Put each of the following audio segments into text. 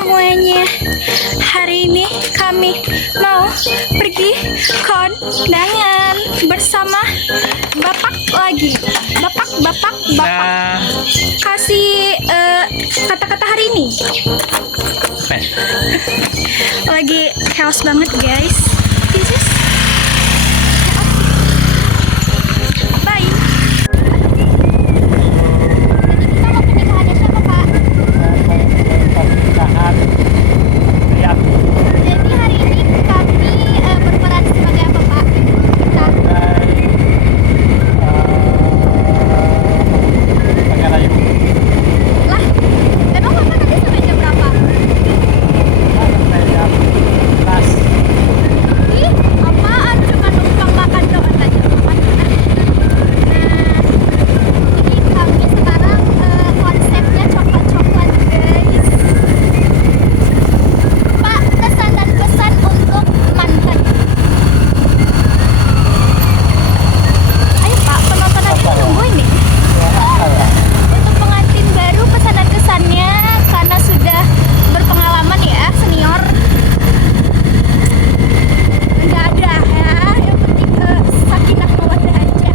semuanya. Hari ini kami mau pergi kondangan bersama Bapak lagi. Bapak. Kasih kata-kata hari ini. Lagi chaos banget, guys. This is bye. Jadi hari ini kami berperan sebagai apa, Pak? Kita lah, memang Bapak tadi sampai jam berapa? Ih, apaan? Cuma numpang makan doang aja. Jadi kami sekarang konsepnya coklat-coklat, guys. Pak, kesan dan pesan untuk mantan. Ayo Pak, penonton lagi nunggu ini. Untuk pengantin baru, pesan dan kesannya karena sudah berpengalaman ya, senior. Nggak ada ya, yang penting sakinah mawaddah aja.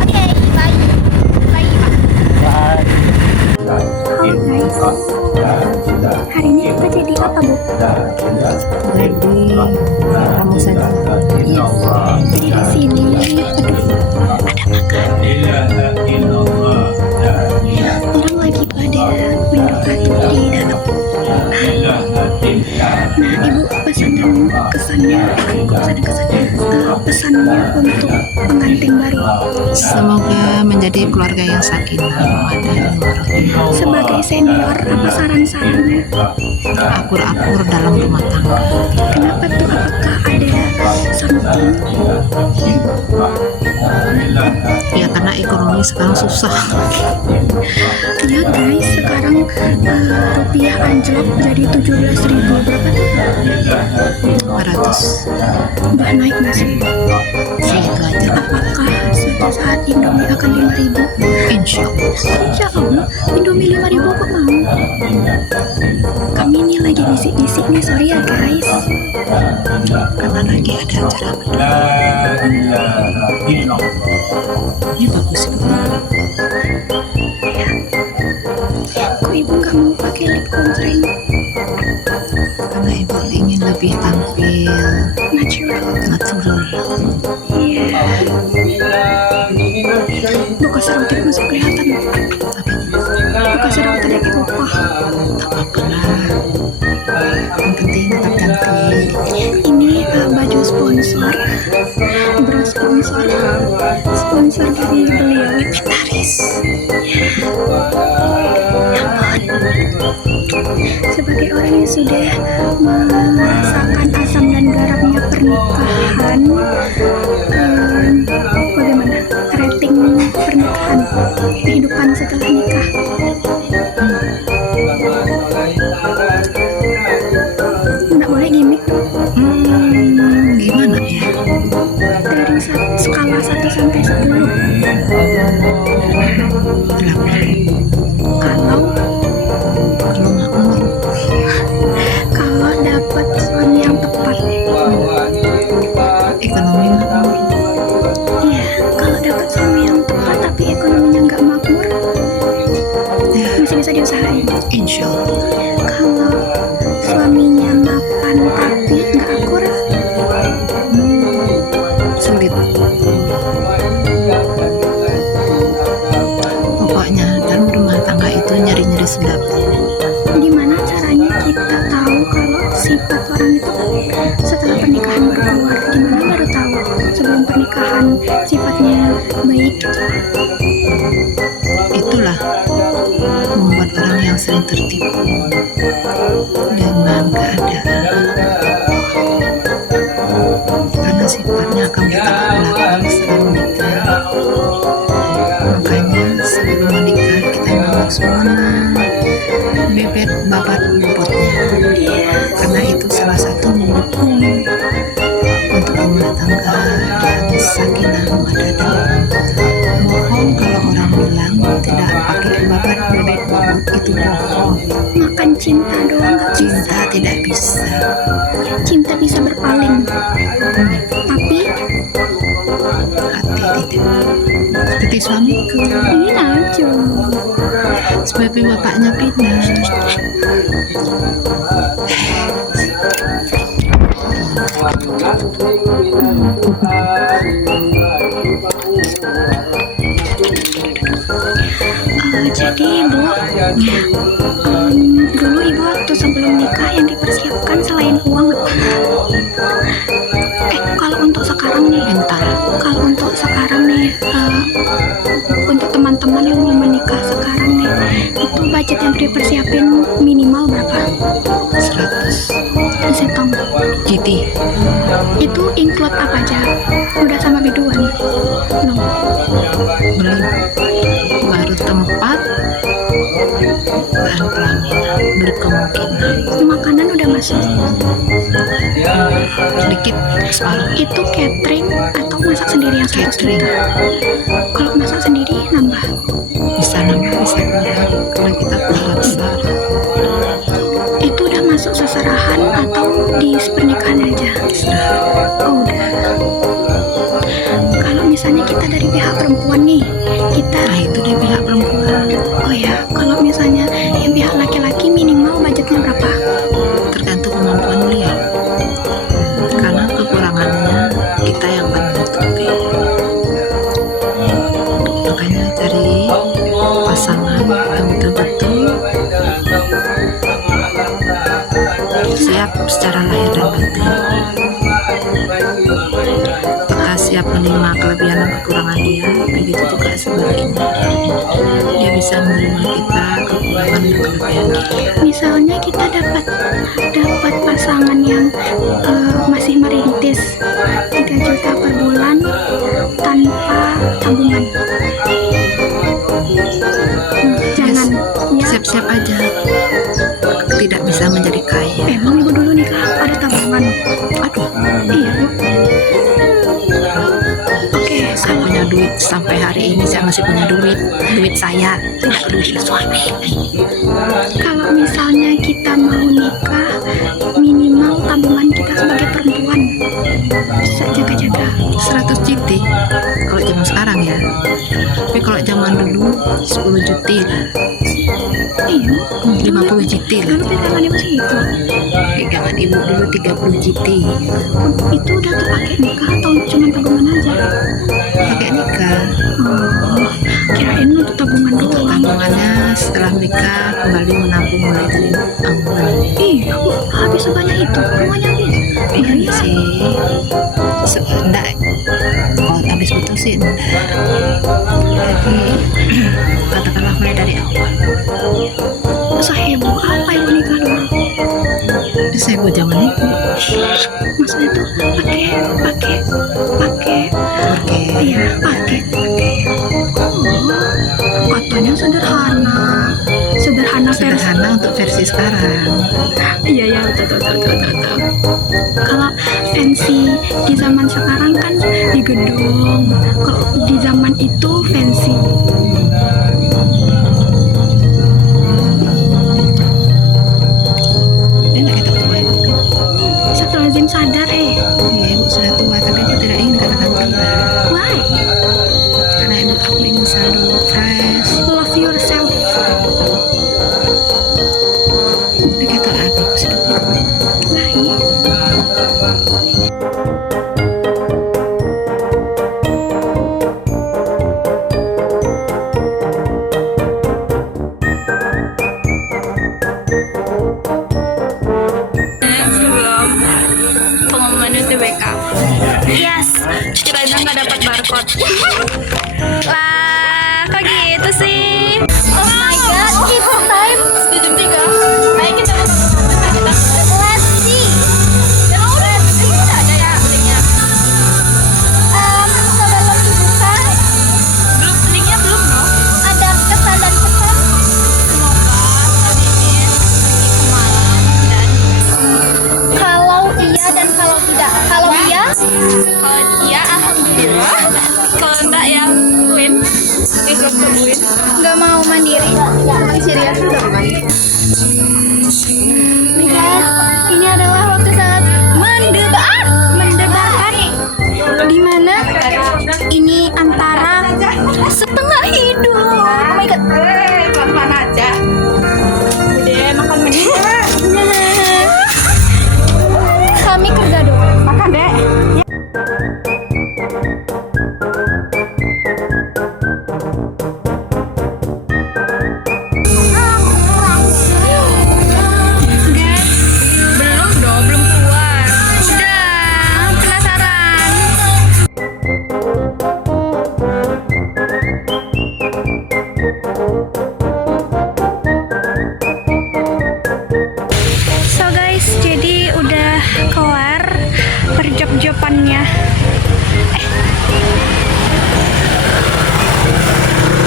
Oke, bye. Bye Pak. Hari ini kita jadi apa, Bu? Jadi kamu saja. Jadi di sini, ada makan. Orang lagi pada mendekati di dalam. Nah, Ibu pesan dan kesannya, pesannya untuk pengantin baru. Semoga menjadi keluarga yang sakinah, mawaddah, warahmah. Sebagai senior, apa saran-sarannya? Akur-akur dalam rumah tangga. Kenapa tuh? Apakah ada something? Ya karena ekonomi sekarang susah. Ya guys, sekarang rupiah anjlok jadi 17.000 berapa tuh? 500. Udah naik masih. Segitu aja. Apakah suatu saat Indomie akan 5.000? Insya Allah. Insya Allah, Indomie 5.000 kok mau? Kami ini lagi bisik-bisik nih, sorry ya guys. Karena lagi ada acara. Ini bagus itu. Kok Ibu nggak mau pakai lip constraint? Karena ibu ingin lebih tampil Natural. natural. Iya. Buka serautin masih kelihatan. Buka serautin kayak upah. Tak apa-apa lah. Yang penting tetap cantik. Ini baju sponsor, bersponsor, sponsor dari beliau Petaris. Sebagai orang yang sudah merasakan asam dan garamnya pernikahan, bagaimana rating pernikahan, kehidupan setelah nikah? Nggak boleh gimmick. Gimana ya? Dari skala 1 sampai 10. 8. Kalau Kalau makmur. kalau dapat suami yang tepat, Ekonomi makmur. iya. Kalau dapat suami yang tepat tapi ekonominya nggak makmur, Ya, masih bisa diusahain. insya Allah. Kalau suaminya mapan tapi nggak akur, Sulit. Pokoknya dalam rumah tangga itu nyari-nyari sedap. gimana caranya kita tahu kalau sifat orang itu setelah pernikahan baru keluar? Gimana baru tahu sebelum pernikahan sifatnya baik? Itulah membuat orang yang sering tertipu dengan keadaan. Karena sifatnya akan bertolak belakang setelah menikah. Makanya sebelum menikah kita harus mengenal bebet babat bobotnya. Karena itu salah satu mendukung untuk rumah tangga yang sakinah mawaddah dan warahmah. Bohong kalau orang bilang tidak pakai babat bebet bobot, itu bohong. Maka mengatakan cinta doang nggak bisa. Cinta tidak bisa. Cinta bisa berpaling, tapi Hati tidak. Seperti suamiku. ini aja. Sebagai bapaknya pindah. Jadi ibu, dulu ibu waktu sebelum nikah yang dipersiapkan selain uang apa? Kalau untuk sekarang nih, Mental. kalau untuk sekarang nih, untuk teman-teman yang mau menikah sekarang nih, itu budget yang dipersiapin minimal berapa? 100 Setong. GT. Itu include apa aja? Udah sama biduan? Belum. Belum. Baru tempat bahan pelaminan berkemungkinan Makanan udah masuk. sedikit separuh. Itu catering atau masak sendiri yang 100 Catering. juta? Kalau masak sendiri nambah. Bisa nambah bisa kurang kalau kita keluar besar. Itu udah masuk seserahan atau di pernikahan aja? Oh, udah. Kalau misalnya kita dari pihak perempuan nih, kita Nah itu dari pihak perempuan, oh ya, kalau misalnya yang pihak laki-laki minimal budgetnya berapa? tergantung kemampuan beliau. Karena kekurangannya kita yang akan menutupi. Makanya cari pasangan yang betul-betul siap secara lahir dan batin. Kita siap menerima kelebihan dan kekurangan dia, begitu juga sebaliknya. Dia bisa menerima kita kekurangan dan kelebihan kita. Misalnya kita dapat pasangan yang masih merintis 3 juta per bulan tanpa tabungan. Jangan ya. Siap-siap aja, tidak bisa menjadi kaya. Emang ibu dulu nikah ada tabungan? Aduh, Iya bu. Oke, saya punya duit sampai hari ini, saya masih punya duit saya, tidak duit suami. kalau misalnya kita mau nikah, minimal tabungan kita sebagai perempuan bisa jaga-jaga. 100 GT kalau zaman sekarang ya, tapi kalau zaman dulu 10 juta lah, Iya. 50 GT lah. Dulu pegangan ibu segitu. Pegangan ibu dulu 30 GT. Itu udah terpakai nikah atau cuma tabungan aja? Pakai nikah. Oh, kirain untuk tabungan doang. Tabungannya setelah nikah kembali menabung mulai dari awal. Iya bu, habis sebanyak itu semuanya habis. Iya Iya sih, enggak, kalau habis betul sih enggak. Tapi katakanlah mulai dari awal. Seheboh apa ibu nikah dulu? Saya buat zaman itu Maksudnya tuh pakai iya pakai. Oh, katanya sederhana versi. sederhana untuk versi sekarang. Iya ya betul. Kalau fancy di zaman sekarang kan di gedung. Kalau di zaman itu fancy. Dia enggak kita tua ibu. Lazim sadar Iya ibu sudah tua, tapi ibu tidak ingin dikatakan tua. why? Karena ibu aku ingin selalu fresh. Love yourself. Tapi kata aku sudah tua. Baik. Sebelum pengumuman UTBK, yes, kita nggak dapat barcode. Lah, kok gitu sih? Oh my god, it's time. Di jam 3. Ayo kita Let's see. Let's see. Ada ya linknya? Sebelum dibuka Belum, linknya belum no? ada kesan dan pesan. Semoga hari ini pergi ke Malang dan Kalau iya dan kalau tidak. Kalau iya, kalau iya alhamdulillah, kalau enggak ya win. Lihat, ini adalah waktu sangat mendebarkan, di mana ini antara setengah hidup. Oh my god. Pelan-pelan aja. Udah makan mending. Kami kerja dulu. Makan deh. Belum dong, belum keluar. Udah, penasaran. So guys, jadi udah kelar perjob-jobannya.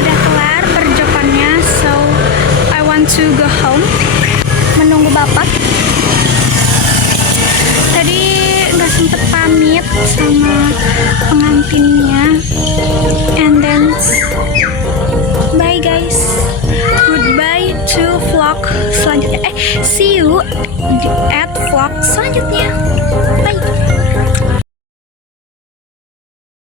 Udah kelar perjobannya, so I want to go home. Menunggu bapak. Tadi nggak sempet pamit sama pengantinnya, and then bye guys, goodbye to vlog selanjutnya. See you at vlog selanjutnya. Bye.